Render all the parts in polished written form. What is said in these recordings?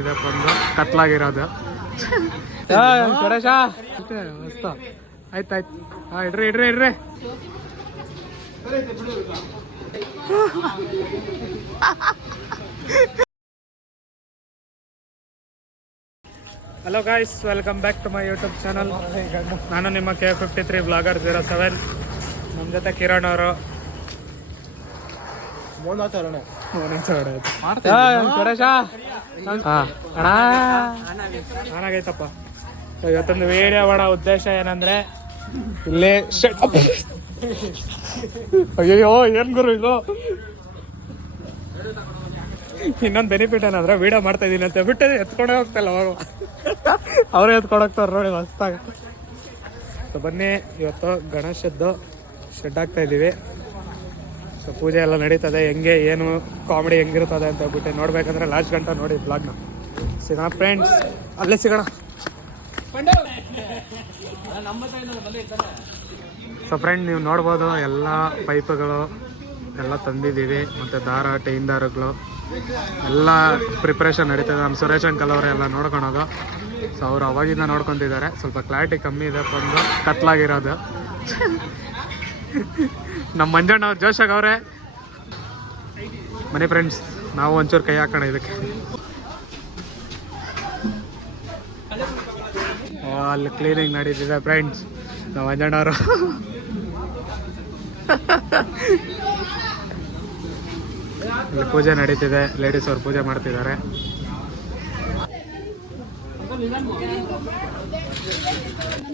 ಇದಕ್ಕೊಂದು ಕತ್ಲಾಗಿರೋದು ಗಣೇಶ ಮಸ್ತ ಆಯ್ತಾಯ್ತು. ಹಾಂ ಇಡ್ರಿ ಇಡ್ರಿ ಇಡ್ರಿ. Hello guys, welcome back to my YouTube channel. ನಾನು ನಿಮ್ಮ K53 ಬ್ಲಾಗರ್ 07. ನಮ್ಮ ಜೊತೆ ಕಿರಣ್ ಅವರು. ಚೆನ್ನಾಗೈತಪ್ಪ. ಇವತ್ತೊಂದು ವಿಡಿಯೋ ಮಾಡೋ ಉದ್ದೇಶ ಏನಂದ್ರೆ ಇಲ್ಲೇ ಅಯ್ಯೋ ಏನ್ ಗುರು ಇದು. ಇನ್ನೊಂದು ಬೆನಿಫಿಟ್ ಏನಂದ್ರೆ ವಿಡಿಯೋ ಮಾಡ್ತಾ ಇದೀನಿ ಅಂತ ಬಿಟ್ಟು ಎತ್ಕೊಂಡೇ ಹೋಗ್ತಲ್ಲ ಅವರು. ಅವರೇ ಎತ್ಕೊಂಡು ಹೋಗ್ತಾರೆ ನೋಡಿ, ಮಸ್ತಾಗ. ಸೊ ಬನ್ನಿ, ಇವತ್ತು ಗಣೇಶದ್ದು ಶೆಡ್ ಆಗ್ತಾ ಇದ್ದೀವಿ. ಸೊ ಪೂಜೆ ಎಲ್ಲ ನಡೀತದೆ, ಹೆಂಗೆ ಏನು ಕಾಮಿಡಿ ಹೆಂಗಿರ್ತದೆ ಅಂತ ಹೇಳ್ಬಿಟ್ಟು ನೋಡ್ಬೇಕಂದ್ರೆ ಲಾಸ್ಟ್ ಗಂಟೆ ನೋಡಿ ಬ್ಲಾಗ್ನ. ಸಿಗೋಣ ಫ್ರೆಂಡ್ಸ್, ಅಲ್ಲೇ ಸಿಗೋಣ. ಸೊ ಫ್ರೆಂಡ್, ನೀವು ನೋಡ್ಬೋದು ಎಲ್ಲ ಪೈಪ್ಗಳು ಎಲ್ಲ ತಂದಿದ್ದೀವಿ, ಮತ್ತು ದಾರ, ಟೈನ್ ದಾರಗಳು ಎಲ್ಲ ಪ್ರಿಪ್ರೇಷನ್ ನಡೀತದೆ. ನಮ್ಮ ಸುರೇಶ್ ಅಂಕಲ್ ಅವರೆಲ್ಲ ನೋಡ್ಕೊಳೋದು. ಸೊ ಅವರು ಅವಾಗಿಂದ ನೋಡ್ಕೊತಿದ್ದಾರೆ. ಸ್ವಲ್ಪ ಕ್ಲಾರಿಟಿ ಕಮ್ಮಿ ಇದೆ, ಬಂದು ಕತ್ಲಾಗಿರೋದು. ನಮ್ಮ ಮಂಜಣ್ಣ ಅವ್ರು ಜೋಶಾಗ ಅವರೇ. ಮನೆ ಫ್ರೆಂಡ್ಸ್, ನಾವು ಒಂಚೂರು ಕೈ ಹಾಕೋಣ ಇದಕ್ಕೆ. ಅಲ್ಲಿ ಕ್ಲೀನಿಂಗ್ ನಡೀತಿದೆ ಫ್ರೆಂಡ್ಸ್. ನಮ್ಮ ಮಂಜಣ್ಣವರು ಇಲ್ಲಿ ಪೂಜೆ ನಡೀತಿದೆ. ಲೇಡೀಸ್ ಅವ್ರು ಪೂಜೆ ಮಾಡ್ತಿದ್ದಾರೆ.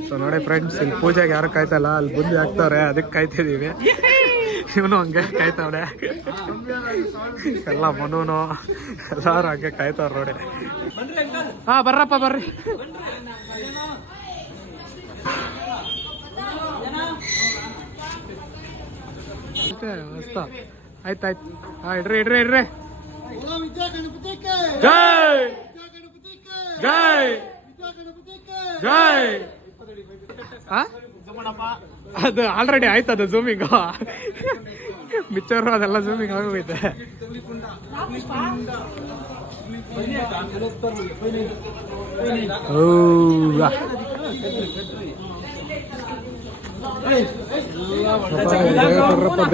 ಸೊ ನೋಡಿ ಫ್ರೆಂಡ್ಸ್, ಇಲ್ಲಿ ಪೂಜೆಗೆ ಯಾರು ಕಾಯ್ತಲ್ಲ, ಅಲ್ಲಿ ಬುಂದಿ ಹಾಕ್ತವ್ರೆ, ಅದಕ್ಕೆ ಕಾಯ್ತಿದ್ದೀವಿ. ಇವನು ಹಂಗೆ ಕಾಯ್ತವ್ರೆ, ಎಲ್ಲ ಮನೂನು ಎಲ್ಲರೂ ಹಂಗೆ ಕಾಯ್ತವ್ರ ನೋಡಿ. ಹಾ ಬರ್ರಪ್ಪ ಬರ್ರಿ. ಮಸ್ತ ಆಯ್ತಾಯ್ತು. ಹಾ ಇಡ್ರಿ ಇಡ್ರಿ ಇಡ್ರಿ. ಜೈ ಜೈ ಜೈ. ಅದು ಆಲ್ರೆಡಿ ಆಯ್ತು, ಅದು ಝೂಮಿಂಗ್. ಮಿಚ್ಚರು ಅದೆಲ್ಲ ಝೂಮಿಂಗ್ ಆಗೋಗೈತೆ.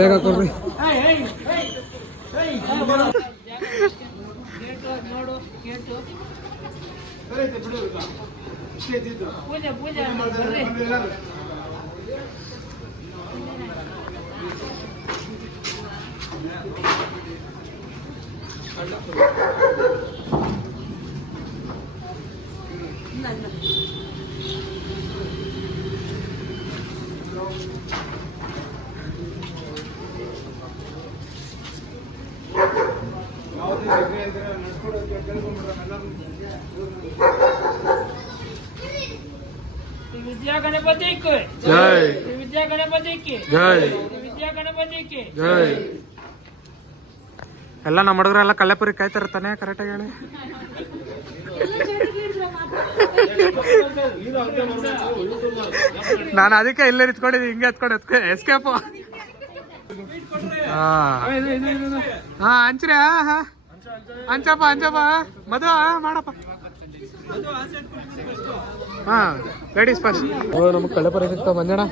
ಬೇಗ ಕೊಡ್ರಿ. विद्या गणपति की जय, विद्या गणपति की जय, विद्या गणपति की जय. ಎಲ್ಲ ನಮ್ಮ ಹುಡುಗರೆಲ್ಲ ಕಲ್ಲೆಪುರಿ ಕಾಯ್ತಾರ ತಾನೆ, ಕರೆಕ್ಟಾಗಿ ಹೇಳಿ. ನಾನು ಅದಕ್ಕೆ ಇಲ್ಲೇ ನಿಂತ್ಕೊಂಡಿದ್ದೀನಿ, ಹಿಂಗೆ ಎತ್ಕೊಂಡು ಎಸ್ಕೇಪ್. ಹಾ ಹಂಚ್ರಿ. ಹಾ ಹಂಚಪ್ಪ ಹಂಚಪ್ಪ, ಮದು ಮಾಡಪ್ಪ. ಹಾ ಲೇಡೀಸ್ ಫಸ್ಟ್. ನಮ್ಗೆ ಕಳ್ಳೆಪುರಿ ಸಿಗ್ತಾವ ಮಂಜಣ್ಣ.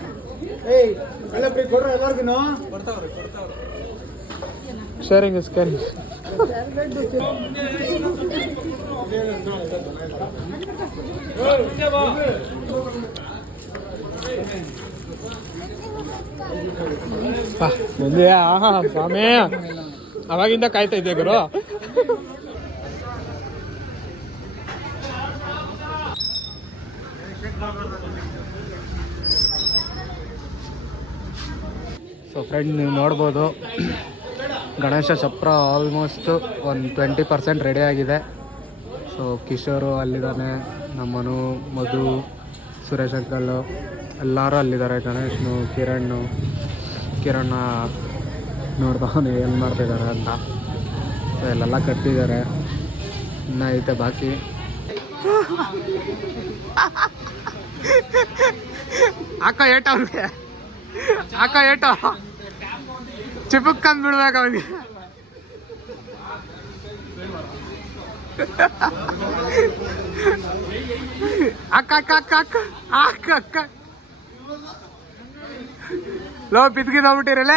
Sharing is caring. ಸ್ವಾಮಿ ಅವಾಗಿಂದ ಕಾಯ್ತಾ ಇದ್ದೆ ಗುರು. ಸೊ ಫ್ರೆಂಡ್, ನೀವು ನೋಡ್ಬೋದು ಗಣೇಶ ಚಪ್ರ ಆಲ್ಮೋಸ್ಟ್ ಒಂದು 20% ರೆಡಿ ಆಗಿದೆ. ಸೊ ಕಿಶೋರು ಅಲ್ಲಿದ್ದಾನೆ, ನಮ್ಮನು, ಮಧು, ಸುರೇಶ್ ಅಂಕಲ್ ಎಲ್ಲರೂ ಅಲ್ಲಿದ್ದಾರೆ. ಗಣೇಶ್ನು, ಕಿರಣ್ಣ ನೋಡ್ದವನು ಏನು ಮಾಡ್ತಿದ್ದಾರೆ ಅಂತ. ಸೊ ಇಲ್ಲೆಲ್ಲ ಕಟ್ಟಿದ್ದಾರೆ, ಇನ್ನೂ ಐತೆ ಬಾಕಿ. ಅಕ್ಕ ಏಟ ಅವ್ರಿಗೆ, ಅಕ್ಕ ಏಟ ಚಿಪಕ್ಕಂದು ಬಿಡ್ಬೇಕು ಅವನಿಗೆ. ಅಕ್ಕ ಅಕ್ಕ ಅಕ್ಕ ಅಕ್ಕ ಅಕ್ಕ ಅಕ್ಕ ಲೋ ಬಿದ್ಗಿದೋಗ್ಬಿಟ್ಟಿರಲ್ಲ.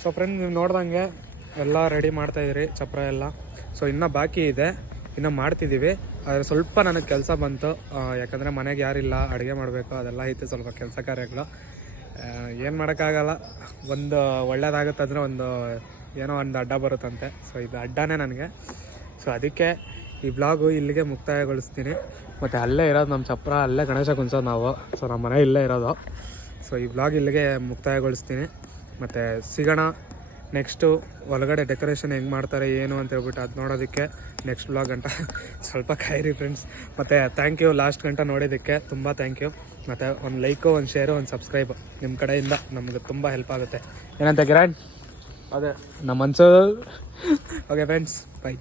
ಸೊ ಫ್ರೆಂಡ್ಸ್, ನೀವು ನೋಡ್ದಂಗೆ ಎಲ್ಲ ರೆಡಿ ಮಾಡ್ತಾಯಿದ್ರಿ ಚಪ್ರ ಎಲ್ಲ. ಸೊ ಇನ್ನೂ ಬಾಕಿ ಇದೆ, ಇನ್ನೂ ಮಾಡ್ತಿದ್ದೀವಿ. ಆದರೆ ಸ್ವಲ್ಪ ನನಗೆ ಕೆಲಸ ಬಂತು, ಯಾಕಂದರೆ ಮನೆಗೆ ಯಾರಿಲ್ಲ, ಅಡುಗೆ ಮಾಡಬೇಕು, ಅದೆಲ್ಲ ಐತೆ ಸ್ವಲ್ಪ ಕೆಲಸ ಕಾರ್ಯಗಳು. ಏನು ಮಾಡೋಕ್ಕಾಗಲ್ಲ. ಒಂದು ಒಳ್ಳೇದಾಗುತ್ತಂದರೆ ಏನೋ ಒಂದು ಅಡ್ಡ ಬರುತ್ತಂತೆ. ಸೊ ಇದು ಅಡ್ಡನೇ ನನಗೆ. ಸೊ ಅದಕ್ಕೆ ಈ ಬ್ಲಾಗು ಇಲ್ಲಿಗೆ ಮುಕ್ತಾಯಗೊಳಿಸ್ತೀನಿ. ಮತ್ತು ಅಲ್ಲೇ ಇರೋದು ನಮ್ಮ ಚಪ್ರ, ಅಲ್ಲೇ ಗಣೇಶ ಕುಂಚೋದು ನಾವು. ಸೊ ನಮ್ಮ ಮನೆ ಇಲ್ಲೇ ಇರೋದು. ಸೊ ಈ ಬ್ಲಾಗ್ ಇಲ್ಲಿಗೆ ಮುಕ್ತಾಯಗೊಳಿಸ್ತೀನಿ. ಮತ್ತು ಸಿಗೋಣ ನೆಕ್ಸ್ಟು. ಒಳಗಡೆ ಡೆಕೋರೇಷನ್ ಹೆಂಗೆ ಮಾಡ್ತಾರೆ ಏನು ಅಂತ ಹೇಳ್ಬಿಟ್ಟು ಅದು ನೋಡೋದಕ್ಕೆ ನೆಕ್ಸ್ಟ್ ಬ್ಲಾಗ್ ಗಂಟ ಸ್ವಲ್ಪ ಕಾಯಿರಿ ಫ್ರೆಂಡ್ಸ್. ಮತ್ತು ಥ್ಯಾಂಕ್ ಯು ಲಾಸ್ಟ್ ಗಂಟ ನೋಡೋದಕ್ಕೆ, ತುಂಬ ಥ್ಯಾಂಕ್ ಯು. ಮತ್ತು ಒಂದು ಲೈಕು, ಒಂದು ಶೇರು, ಒಂದು ಸಬ್ಸ್ಕ್ರೈಬ್ ನಿಮ್ಮ ಕಡೆಯಿಂದ ನಮಗೆ ತುಂಬ ಹೆಲ್ಪ್ ಆಗುತ್ತೆ. ಏನಂತ ಕಿರಣ್? ಅದೇ ನಮ್ಮ ಮನ್ಸು. Okay friends, by.